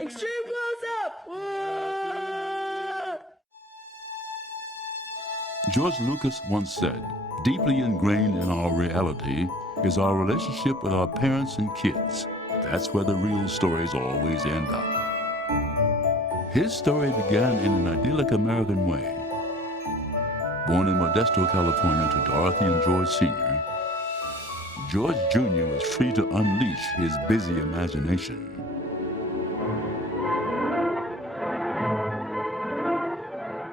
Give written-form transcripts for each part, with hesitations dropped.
Extreme close-up! Whoa! George Lucas once said, "Deeply ingrained in our reality is our relationship with our parents and kids. That's where the real stories always end up." His story began in an idyllic American way. Born in Modesto, California to Dorothy and George Sr., George Jr. was free to unleash his busy imagination.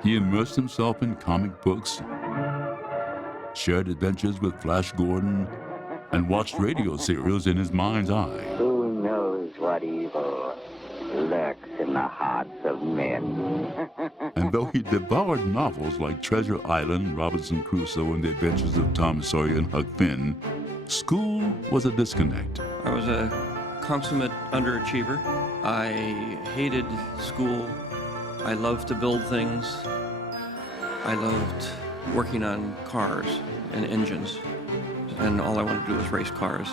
He immersed himself in comic books, shared adventures with Flash Gordon, and watched radio serials in his mind's eye. Who knows what evil lurks in the hearts of men? And though he devoured novels like Treasure Island, Robinson Crusoe, and The Adventures of Tom Sawyer and Huck Finn, school was a disconnect. I was a consummate underachiever. I hated school. I loved to build things. I loved working on cars and engines. And all I wanted to do was race cars.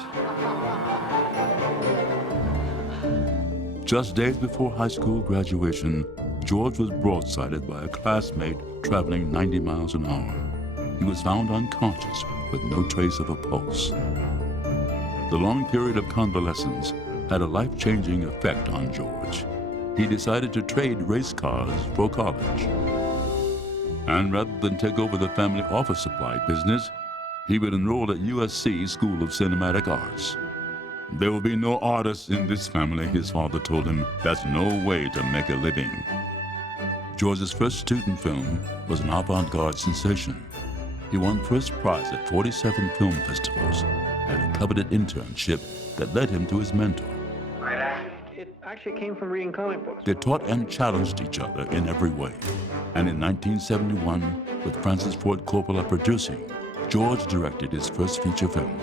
Just days before high school graduation, George was broadsided by a classmate traveling 90 miles an hour. He was found unconscious with no trace of a pulse. The long period of convalescence had a life-changing effect on George. He decided to trade race cars for college. And rather than take over the family office supply business, he would enroll at USC School of Cinematic Arts. "There will be no artists in this family," his father told him. "That's no way to make a living." George's first student film was an avant-garde sensation. He won first prize at 47 film festivals and a coveted internship that led him to his mentor. It actually came from reading comic books. They taught and challenged each other in every way. And in 1971, with Francis Ford Coppola producing, George directed his first feature film.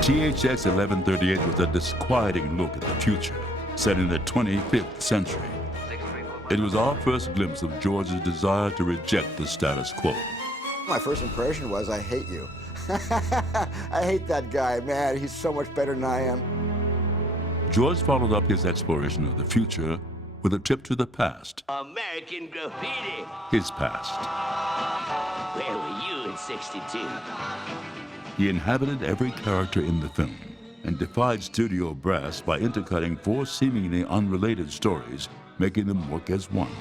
THX 1138 was a disquieting look at the future, set in the 25th century. It was our first glimpse of George's desire to reject the status quo. My first impression was, I hate you. I hate that guy, man. He's so much better than I am. George followed up his exploration of the future with a trip to the past. American Graffiti. His past. Where were you in '62? He inhabited every character in the film and defied studio brass by intercutting four seemingly unrelated stories, making them work as one,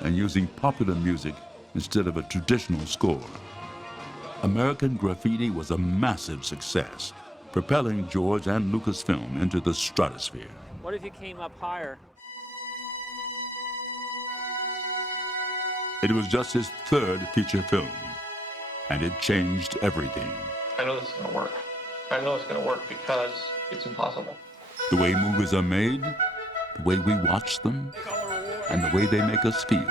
and using popular music instead of a traditional score. American Graffiti was a massive success, propelling George and Lucasfilm into the stratosphere. What if you came up higher? It was just his third feature film, and it changed everything. I know this is going to work. I know it's going to work because it's impossible. The way movies are made, the way we watch them, and the way they make us feel.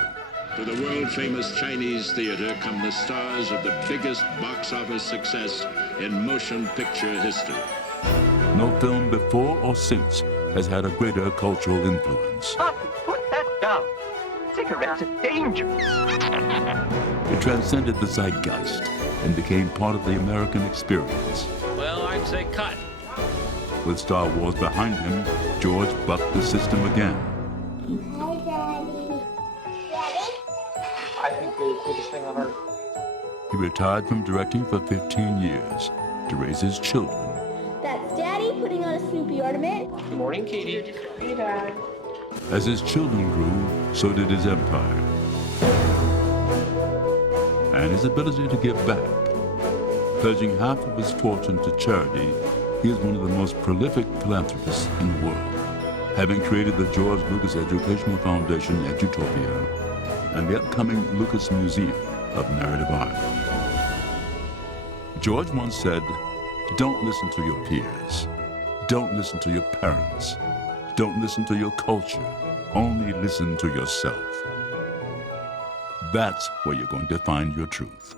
To the world-famous Chinese theater come the stars of the biggest box office success in motion picture history. No film before or since has had a greater cultural influence. Put that down. Cigarettes are dangerous. It transcended the zeitgeist and became part of the American experience. Well, I'd say cut. With Star Wars behind him, George bucked the system again. Hi, Daddy. Daddy? I think they're the coolest thing on earth. He retired from directing for 15 years to raise his children. That's Daddy putting on a Snoopy ornament. Good morning, Katie. Hey, Dad. As his children grew, so did his empire. And his ability to give back. Pledging half of his fortune to charity, he is one of the most prolific philanthropists in the world, having created the George Lucas Educational Foundation, Edutopia, and the upcoming Lucas Museum of Narrative Art. George once said, "Don't listen to your peers. Don't listen to your parents. Don't listen to your culture. Only listen to yourself. That's where you're going to find your truth."